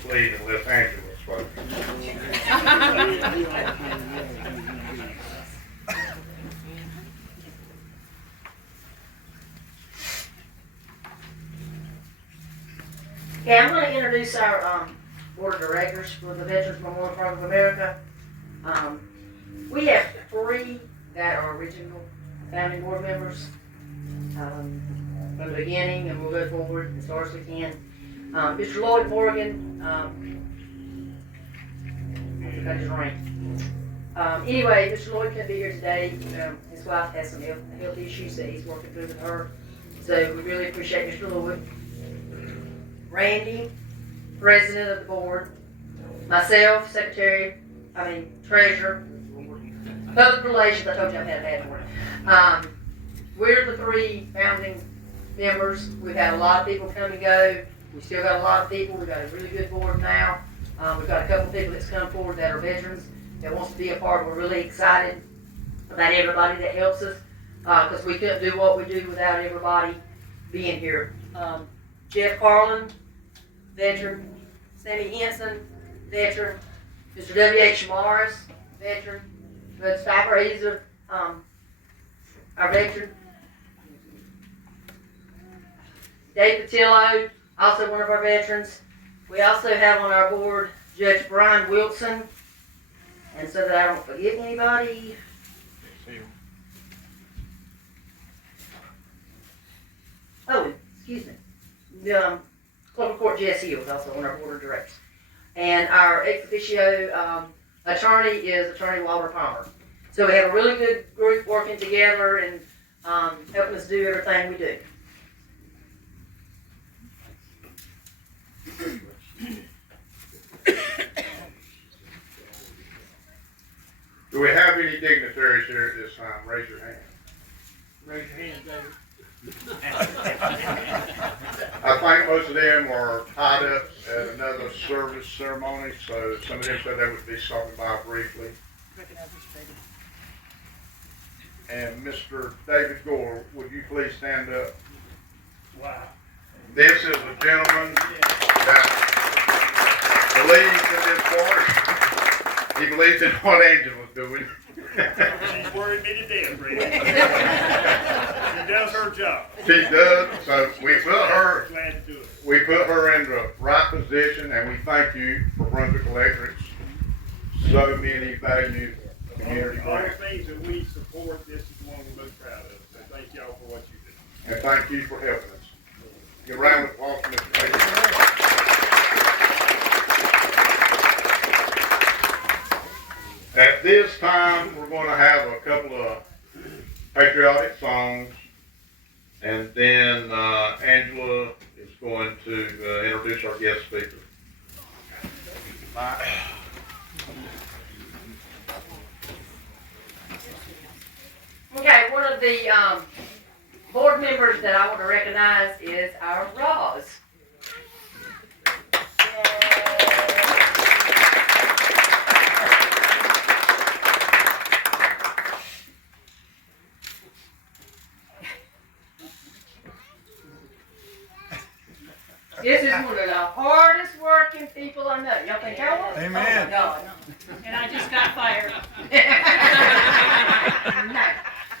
complete unless Angela spoke. Okay, I'm going to introduce our board of directors for the Veterans Memorial Park of America. We have 3 that are original founding board members from the beginning, and we'll go forward as far as we can. Mr. Lloyd Morgan, I forgot his rank. Anyway, Mr. Lloyd couldn't be here today. His wife has some health issues that he's working through with her. So we really appreciate Mr. Lloyd. Randy, president of the board. Myself, treasurer. Public relations, I told you I've had a bad morning. We're the 3 founding members. We've had a lot of people come and go. We still got a lot of people. We've got a really good board now. We've got a couple of people that's come forward that are veterans that wants to be a part. We're really excited about everybody that helps us because we couldn't do what we do without everybody being here. Jeff Carlin, veteran. Sammy Henson, veteran. Mr. W.H. Morris, veteran. Bud Stacker, he's our veteran. Dave Patillo, also one of our veterans. We also have on our board Judge Brian Wilson. And so that I don't forget anybody. Oh, excuse me. Clerk of Court Jess Hill is also on our board of directors. And our ex officio attorney is Attorney Walter Palmer. So we have a really good group working together and helping us do everything we do. Do we have any dignitaries here at this time? Raise your hand. Raise your hand, David. I think most of them are tied up at another service ceremony, so some of them said they would be stopping by briefly. And Mr. David Gore, would you please stand up? Wow. This is a gentleman that believes in this forest. He believes in what Angela's doing. She's worried me to death, Brady. She does her job. She does, so we put her Glad to do it. in the right position, and we thank you for Brunswick Electric's so many valued community All the grants. things that we support, this is one we're most proud of. So thank y'all for what you do. And thank you for helping us. Give a round of applause for Mr. Davis. At this time, we're going to have a couple of patriotic songs, and then Angela is going to introduce our guest speaker. Okay, one of the board members that I want to recognize is our Roz. This is one of the hardest working people I know. Y'all think y'all are? Amen. Oh my God. And I just got fired. No,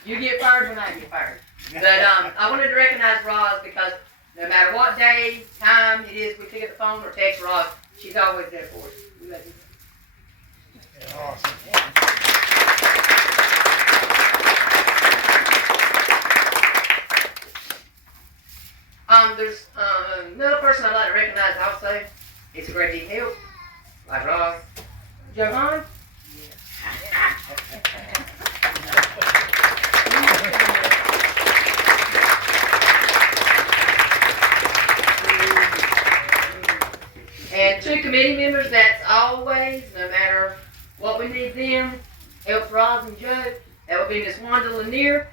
you get fired when I get fired. But I wanted to recognize Roz because no matter what day, time it is, we pick up the phone or text Roz, she's always there for us. We love you. Awesome. There's another person I'd like to recognize also. It's a great deal of help, like Roz. Johan? And 2 committee members that's always, no matter what we need them, helps Roz and Joe. That would be Miss Wanda Lanier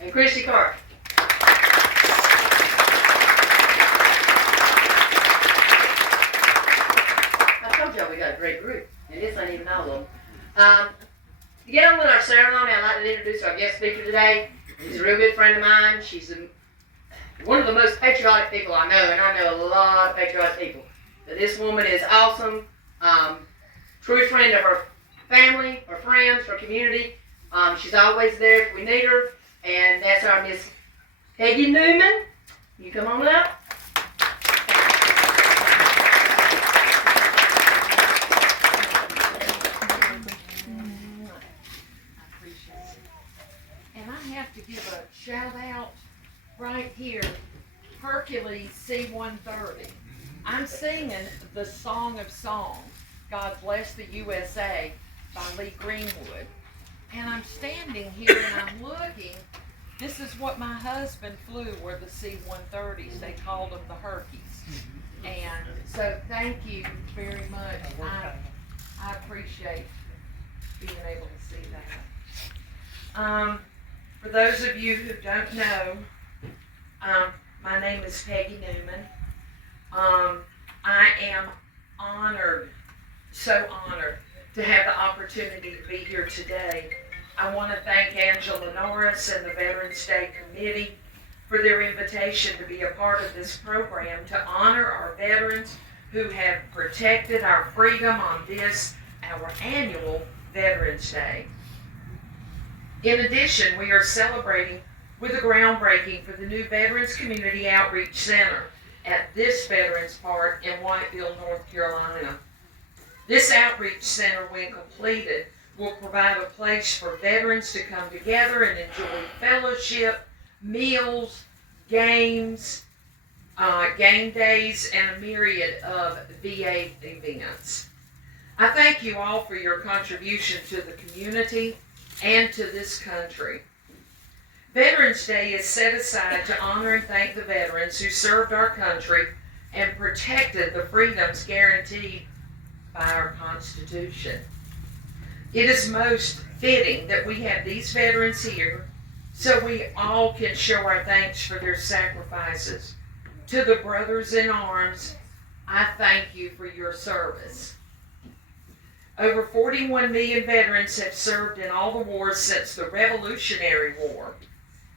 and Christy Carter. We got a great group, and this ain't even all of them. To get on with our ceremony, I'd like to introduce our guest speaker today. She's a real good friend of mine. She's one of the most patriotic people I know, and I know a lot of patriotic people. But this woman is awesome, true friend of her family, her friends, her community. She's always there if we need her, and that's our Miss Peggy Newman. You come on up. And I have to give a shout out right here, Hercules C-130. I'm singing the Song of Songs, God Bless the USA by Lee Greenwood. And I'm standing here and I'm looking, this is what my husband flew, were the C-130s. They called them the Herkies. And so thank you very much. I appreciate being able to see that. For those of you who don't know, my name is Peggy Newman. I am honored, so honored to have the opportunity to be here today. I want to thank Angela Norris and the Veterans Day Committee for their invitation to be a part of this program to honor our veterans who have protected our freedom on this, our annual Veterans Day. In addition, we are celebrating with a groundbreaking for the new Veterans Community Outreach Center at this Veterans Park in Whiteville, North Carolina. This outreach center, when completed, will provide a place for veterans to come together and enjoy fellowship, meals, games, game days, and a myriad of VA events. I thank you all for your contribution to the community and to this country. Veterans Day is set aside to honor and thank the veterans who served our country and protected the freedoms guaranteed by our Constitution. It is most fitting that we have these veterans here so we all can show our thanks for their sacrifices. To the brothers in arms, I thank you for your service. Over 41 million veterans have served in all the wars since the Revolutionary War.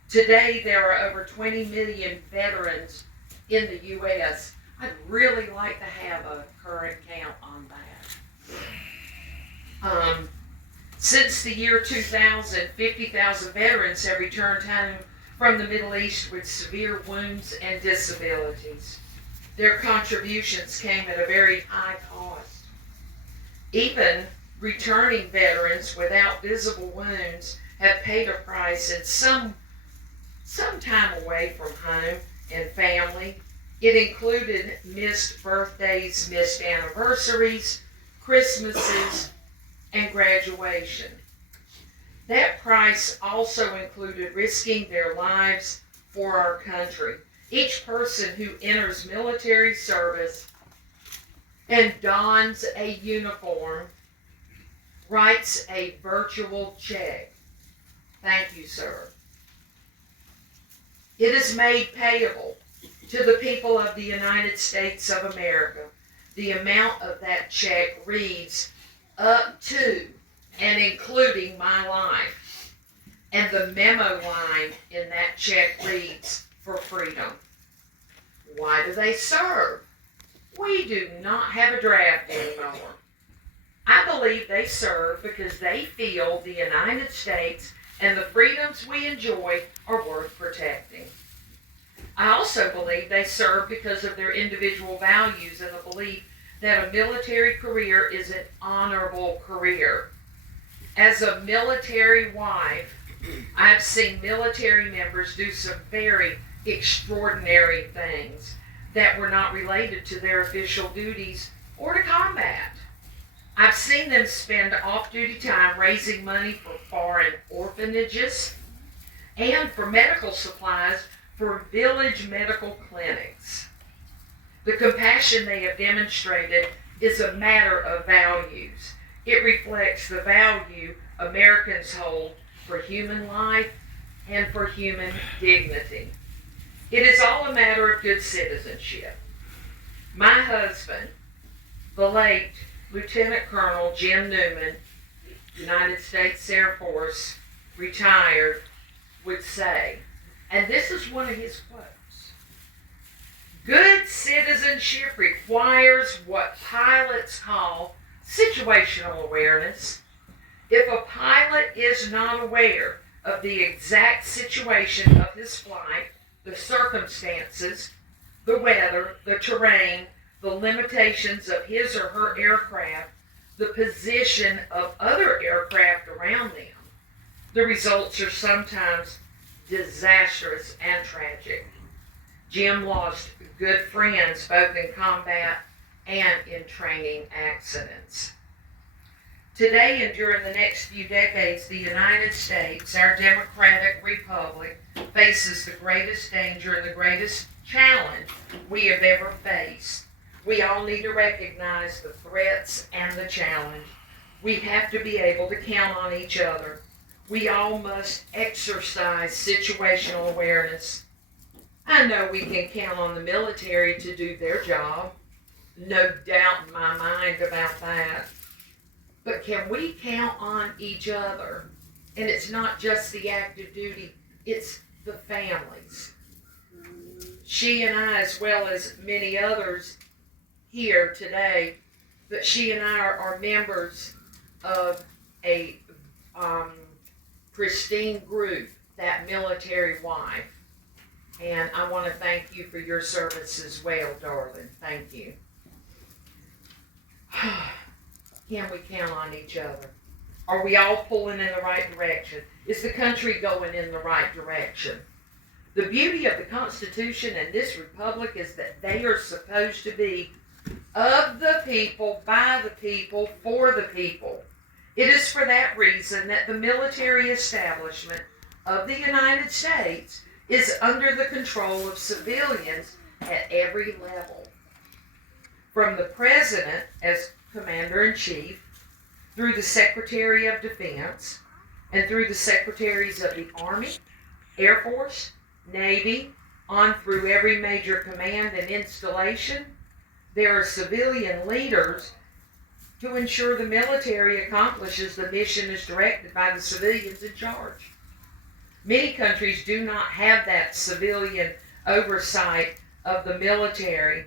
Today, there are over 20 million veterans in the U.S. I'd really like to have a current count on that. Since the year 2000, 50,000 veterans have returned home from the Middle East with severe wounds and disabilities. Their contributions came at a very high cost. Even returning veterans without visible wounds have paid a price in some time away from home and family. It included missed birthdays, missed anniversaries, Christmases, and graduation. That price also included risking their lives for our country. Each person who enters military service and dons a uniform writes a virtual check. Thank you, sir. It is made payable to the people of the United States of America. The amount of that check reads up to and including my life. And the memo line in that check reads, for freedom. Why do they serve? We do not have a draft anymore. I believe they serve because they feel the United States and the freedoms we enjoy are worth protecting. I also believe they serve because of their individual values and the belief that a military career is an honorable career. As a military wife, I've seen military members do some very extraordinary things that were not related to their official duties or to combat. I've seen them spend off-duty time raising money for foreign orphanages and for medical supplies for village medical clinics. The compassion they have demonstrated is a matter of values. It reflects the value Americans hold for human life and for human dignity. It is all a matter of good citizenship. My husband, the late Lieutenant Colonel Jim Newman, United States Air Force, retired, would say, and this is one of his quotes, Good citizenship requires what pilots call situational awareness. If a pilot is not aware of the exact situation of his flight, the circumstances, the weather, the terrain, the limitations of his or her aircraft, the position of other aircraft around them, the results are sometimes disastrous and tragic. Jim lost good friends both in combat and in training accidents. Today and during the next few decades, the United States, our democratic republic, faces the greatest danger and the greatest challenge we have ever faced. We all need to recognize the threats and the challenge. We have to be able to count on each other. We all must exercise situational awareness. I know we can count on the military to do their job. No doubt in my mind about that. But can we count on each other? And it's not just the active duty, it's the families. She and I, as well as many others here today, but she and I are members of a pristine group, that military wife. And I want to thank you for your service as well, darling. Thank you. Can we count on each other? Are we all pulling in the right direction? Is the country going in the right direction? The beauty of the Constitution and this republic is that they are supposed to be of the people, by the people, for the people. It is for that reason that the military establishment of the United States is under the control of civilians at every level. From the President as Commander-in-Chief, through the Secretary of Defense, and through the Secretaries of the Army, Air Force, Navy, on through every major command and installation, there are civilian leaders to ensure the military accomplishes the mission as directed by the civilians in charge. Many countries do not have that civilian oversight of the military,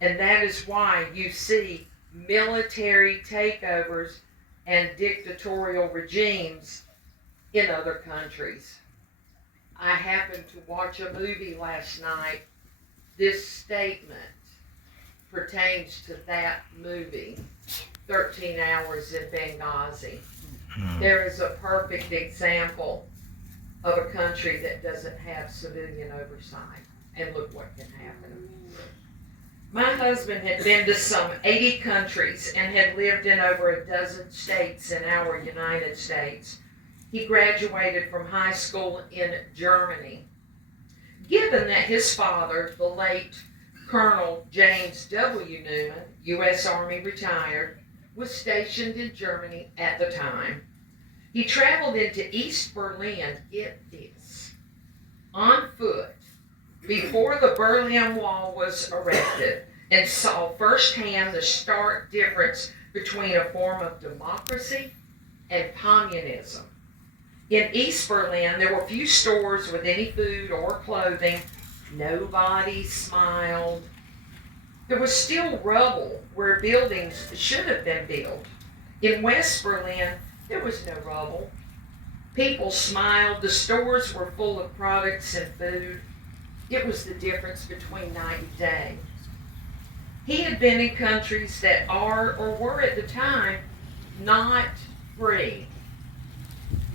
and that is why you see military takeovers and dictatorial regimes in other countries. I happened to watch a movie last night. This statement pertains to that movie, 13 Hours in Benghazi. There is a perfect example of a country that doesn't have civilian oversight. And look what can happen. My husband had been to some 80 countries and had lived in over a dozen states in our United States. He graduated from high school in Germany. Given that his father, the late Colonel James W. Newman, U.S. Army retired, was stationed in Germany at the time, he traveled into East Berlin, get this, on foot, before the Berlin Wall was erected, and saw firsthand the stark difference between a form of democracy and communism. In East Berlin, there were few stores with any food or clothing. Nobody smiled. There was still rubble where buildings should have been built. In West Berlin, there was no rubble. People smiled. The stores were full of products and food. It was the difference between night and day. He had been in countries that are, or were at the time, not free.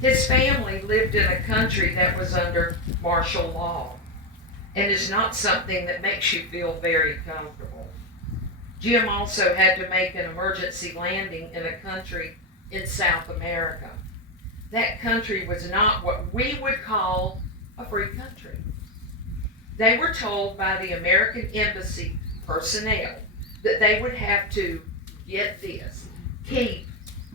His family lived in a country that was under martial law, and is not something that makes you feel very comfortable. Jim also had to make an emergency landing in a country in South America. That country was not what we would call a free country. They were told by the American Embassy personnel that they would have to, get this, keep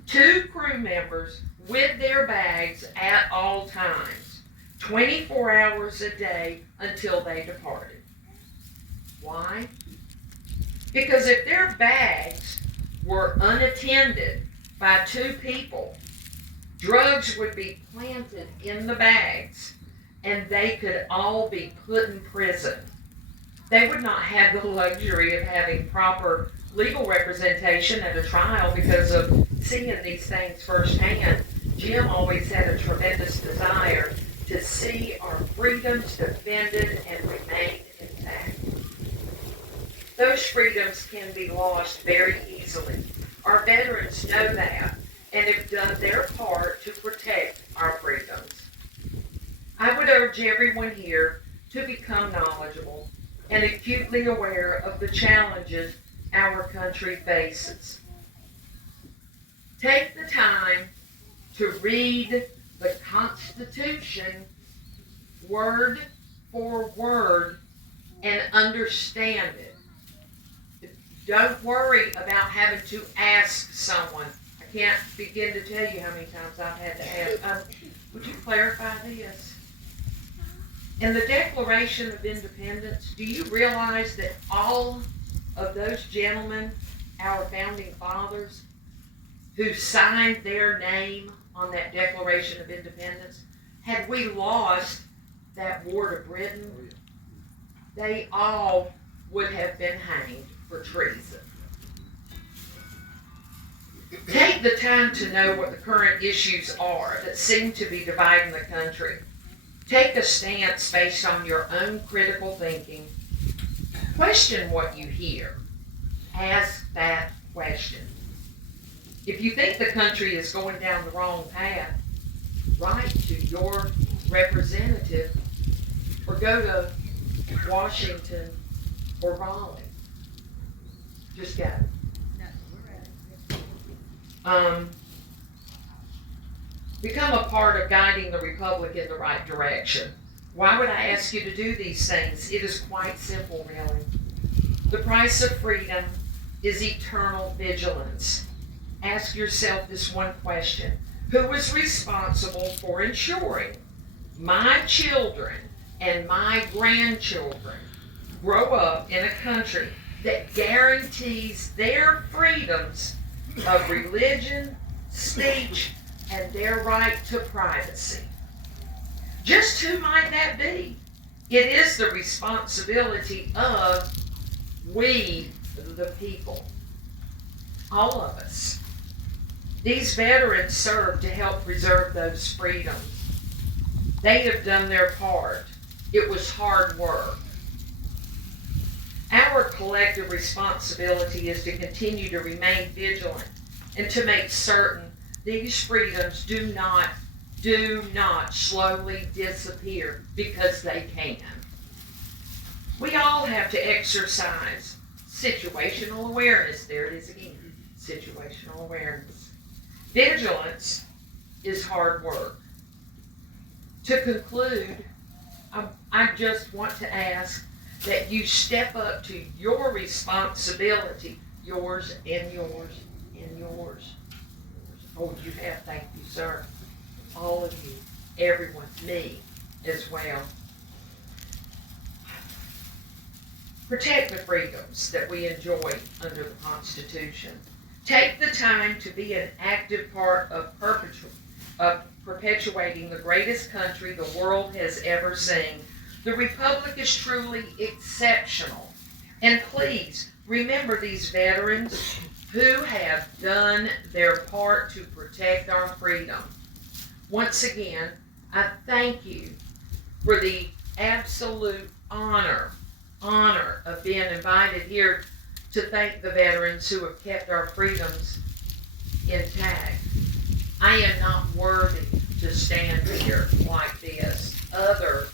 2 crew members with their bags at all times, 24 hours a day until they departed. Why? Because if their bags were unattended by 2 people, drugs would be planted in the bags and they could all be put in prison. They would not have the luxury of having proper legal representation at a trial because of seeing these things firsthand. Jim always had a tremendous desire to see our freedoms defended and remain intact. Those freedoms can be lost very easily. Our veterans know that and have done their part to protect our freedoms. I would urge everyone here to become knowledgeable and acutely aware of the challenges our country faces. Take the time to read the Constitution word for word and understand it. Don't worry about having to ask someone. I can't begin to tell you how many times I've had to ask, would you clarify this? In the Declaration of Independence, do you realize that all of those gentlemen, our founding fathers, who signed their name on that Declaration of Independence, had we lost that war to Britain, they all would have been hanged for treason. Take the time to know what the current issues are that seem to be dividing the country. Take a stance based on your own critical thinking. Question what you hear. Ask that question. If you think the country is going down the wrong path, write to your representative or go to Washington or Raleigh. Just go. Become a part of guiding the Republic in the right direction. Why would I ask you to do these things? It is quite simple, really. The price of freedom is eternal vigilance. Ask yourself this one question. Who is responsible for ensuring my children and my grandchildren grow up in a country that guarantees their freedoms of religion, speech, and their right to privacy? Just who might that be? It is the responsibility of we, the people. All of us. These veterans served to help preserve those freedoms. They have done their part. It was hard work. Our collective responsibility is to continue to remain vigilant and to make certain these freedoms do not slowly disappear, because they can. We all have to exercise situational awareness. There it is again, situational awareness. Vigilance is hard work. To conclude, I just want to ask that you step up to your responsibility, yours and yours and yours. Oh, you have, thank you, sir. All of you, everyone, me as well. Protect the freedoms that we enjoy under the Constitution. Take the time to be an active part of perpetuating the greatest country the world has ever seen. The Republic is truly exceptional. And please remember these veterans who have done their part to protect our freedom. Once again, I thank you for the absolute honor of being invited here to thank the veterans who have kept our freedoms intact. I am not worthy to stand here like this other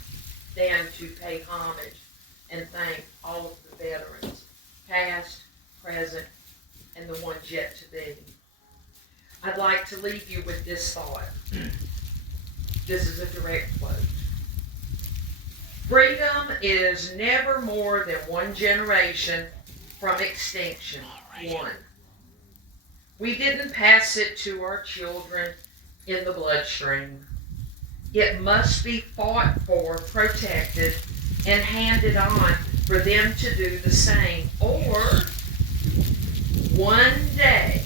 than to pay homage and thank all of the veterans, past, present, and the ones yet to be. I'd like to leave you with this thought. This is a direct quote. Freedom is never more than one generation from extinction. One. We didn't pass it to our children in the bloodstream. It must be fought for, protected, and handed on for them to do the same. Or one day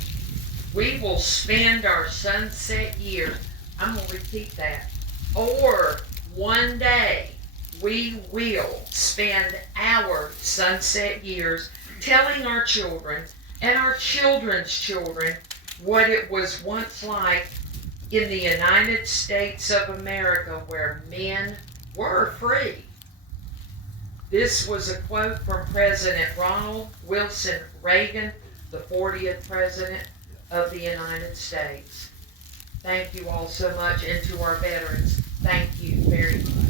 we will spend our sunset years. I'm going to repeat that. Or one day we will spend our sunset years telling our children and our children's children what it was once like in the United States of America where men were free. This was a quote from President Ronald Wilson Reagan, the 40th President of the United States. Thank you all so much, and to our veterans, thank you very much.